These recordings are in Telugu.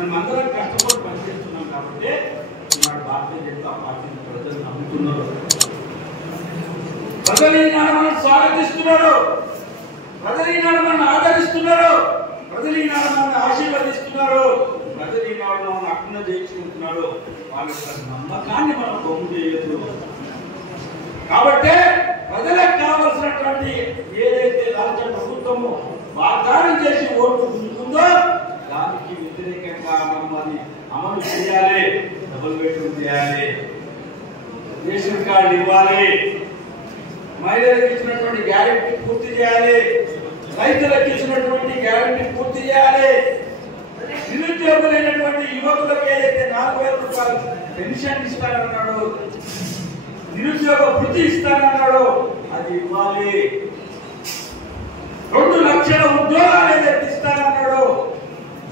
మనమందరం కష్టపడి పనిచేస్తున్నాం కాబట్టి ఈనాడు భారతీయ జనతా పార్టీని ప్రజలు నమ్ముతున్నారు. ప్రజలు ఈనాడు మనం స్వాగతిస్తున్నారు, ప్రజలు ఈనాడు మనం ఆదరిస్తున్నారు, ప్రజలు ఈనాడు మనం ఆశీర్వదిస్తున్నారు, ప్రజలు ఈనాడు మనం అక్కడ చేయించుకుంటున్నారు. వాళ్ళ నమ్మకాన్ని మనం బొమ్మ చేయొద్దు. కాబట్టి ప్రజలకు కావలసినటువంటి ఏదైతే రాష్ట్ర ప్రభుత్వము వాగ్దానం చేసి ఓటు గుంజుకుందో దానికి వ్యతిరేకంగా మనం అది అమలు చేయాలి. డబుల్ బెడ్రూమ్ చేయాలి, రేషన్ కార్డు ఇవ్వాలి, మహిళలకు ఇచ్చినటువంటి గ్యారెంటీ పూర్తి చేయాలి, రైతులకు ఇచ్చినటువంటి గ్యారెంటీ పూర్తి చేయాలి, నిరుద్యోగులైనటువంటి యువకులకు ఏదైతే 4000 రూపాయలు పెన్షన్ ఇస్తానన్నాడు, నిరుద్యోగ వృత్తి ఇస్తానన్నాడు, అది ఇవ్వాలి. 2 లక్షల ఉద్యోగాలు ఏదైతే ఇస్తానన్నాడు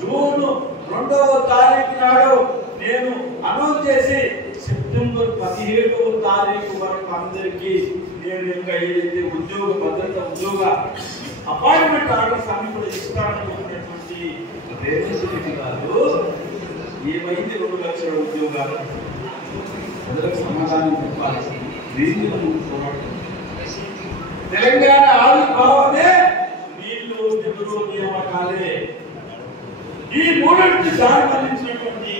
జూన్ 2వ తారీఖు నాడు నేను అనౌన్స్ చేసి సెప్టెంబర్ 17వ తారీఖు వరకు అందరికీ నేను ఇంకా ఏదైతే ఉద్యోగ భద్రత ఉద్యోగ అపాయింట్మెంట్ ఆర్డర్స్ అన్ని కూడా ఇస్తాననుకున్నటువంటి రేవంత్ రెడ్డి గారు ఏమైంది 2 లక్షల ఉద్యోగాలు? ప్రజలకు సమాధానం చెప్పాలి. తెలంగాణ ఆవిర్భావమే నీళ్లు, నిధులు, నియామకాలే. ఈ మూడింటి దారి మళ్లించినటువంటి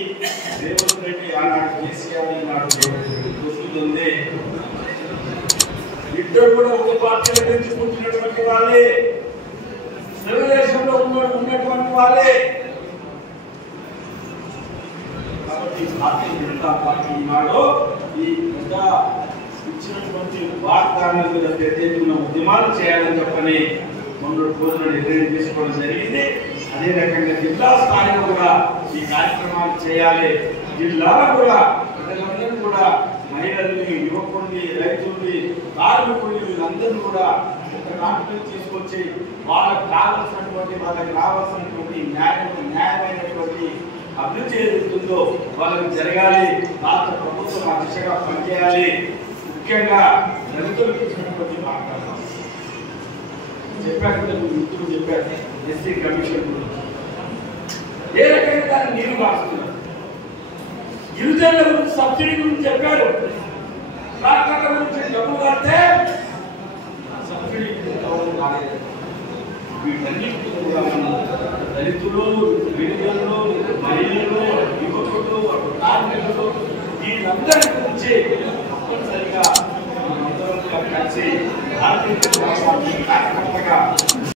రేవంత్ రెడ్డి ఆనాడు కేసీఆర్ ఈనాడు రేవంత్ రెడ్డి చూస్తుంది. ఇద్దరు కూడా ఒక పార్టీల నుంచి పుట్టినటువంటి వాళ్ళే, తెలుగుదేశంలో ఉన్నటువంటి వాళ్ళే. కాబట్టి భారతీయ జనతా పార్టీ ఈనాడు ఈ పెద్ద ఇచ్చినటువంటి వాగ్దానాల మీద పెద్ద ఎత్తున ఉద్యమాలు చేయాలని చెప్పని మొన్నటి రోజున నిర్ణయం తీసుకోవడం జరిగింది. అదే రకంగా జిల్లా స్థాయిలో కూడా ఈ కార్యక్రమాలు చేయాలి. జిల్లాలో కూడా ప్రజలందరూ కూడా మహిళల్ని, యువకుల్ని, రైతుల్ని, కార్మికుల్ని వీళ్ళందరూ కూడా ఒక నాటికి తీసుకొచ్చి వాళ్ళకి కావాల్సినటువంటి వాళ్ళకి రావాల్సినటువంటి న్యాయమైనటువంటి అభివృద్ధి ఏదైతుందో వాళ్ళకి జరగాలి. రాష్ట్ర ప్రభుత్వం ఆ దిశగా పనిచేయాలి. ముఖ్యంగా దళితులకు ఇచ్చినటువంటి మాట్లాడతాం చెప్పారు, మిత్రులు చెప్పారు. ఎస్సీ కమిషన్ ఏ రకంగా దాన్ని నీరు రాస్తున్నారు. గిరిజనుల గురించి సబ్సిడీ గురించి చెప్పారు. ట్రాక్టర్ల గురించి డబ్బు కడితే సబ్సిడీ రాలేదు. వీటన్నిటికీ కూడా మనం దళితులు, గిరిజనులు, మహిళలు, యువకులు, కార్మికులు వీళ్ళందరి గురించి తప్పనిసరిగా కలిసి కార్యకర్తగా